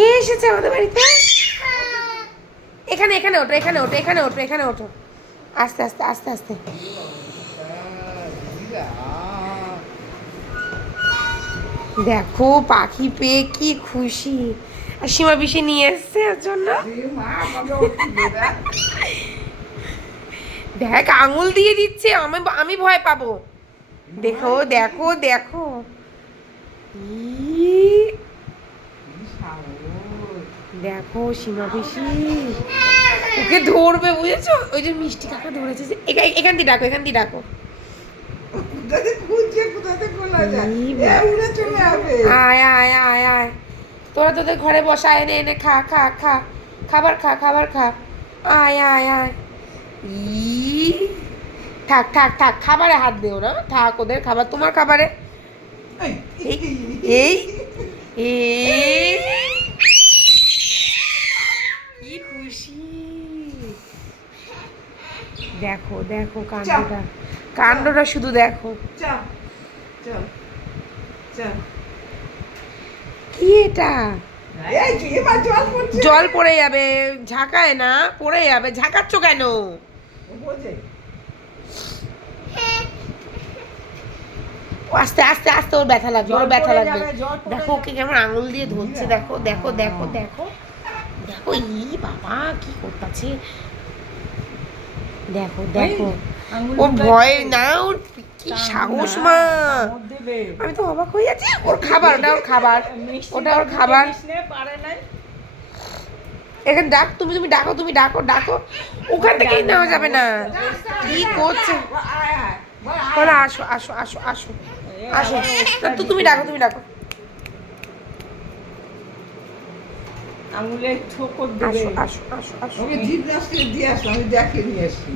কে এসেছে আমাদের বাড়িতে? এখানে এখানে ওঠো, এখানে ওঠো, এখানে ওঠো, এখানে ওঠো। আস্তে আস্তে আস্তে আস্তে। দেখো পাখি পেয়ে কি খুশি। আর সীমা পিসি নিয়ে এসছে ওর জন্য। দেখ আঙুল দিয়ে দিচ্ছে, আমি ভয় পাবো। দেখো দেখো দেখো। দেখো সীমা পিসি ওকে ধরবে, বুঝেছো? ওই যে মিষ্টি কাকা ধরেছে, এখান দিয়ে ডাকো, এখান দিয়ে ডাকো। আয় আয় আয় আয়, তোরা তোদের ঘরে বসা, এনে এনে খা খা খা, খাবার খা, খাবার খা। আয় আয় আয়। থাক থাক থাক, খাবারে হাত দিও না, থাক, ওদের খাবার তোমার খাবারে। এই এই কি খুশি। দেখো দেখো কাণ্ডটা, কাণ্ডটা শুধু দেখো। কি এটা? জল পড়ে যাবে, ঝাঁকায় না, পড়ে যাবে, ঝাঁকাচ্ছ কেন? আস্তে আস্তে আস্তে, ওর ব্যথা লাগবে, ওর ব্যথা লাগবে। দেখো ওকে কেমন আঙুল দিয়ে ধরছে, দেখো দেখো দেখো দেখো দেখো। ই বাবা কি করতেছে, দেখো দেখো। ও ভয় না, ওর কি সাহস মা, আমি তো অবাক হয়ে যাচ্ছি। ওর খাবার, ওটা ওর খাবার, ওটা ওর খাবার। এখানে ডাক, তুমি তুমি ডাকো, তুমি ডাকো ডাকো, ওখান থেকেই নেওয়া যাবে না। কি করছে? বলো আসো আসো আসো আসো আসো, তো তুমি ডাকো, তুমি ডাকো। আঙুলের ঠোকর দেবে। আসো আসো আসো আসো। আমি জিমনাস্টিক দিয়ে আসলাম, আমি দেখে নিয়ে আসি।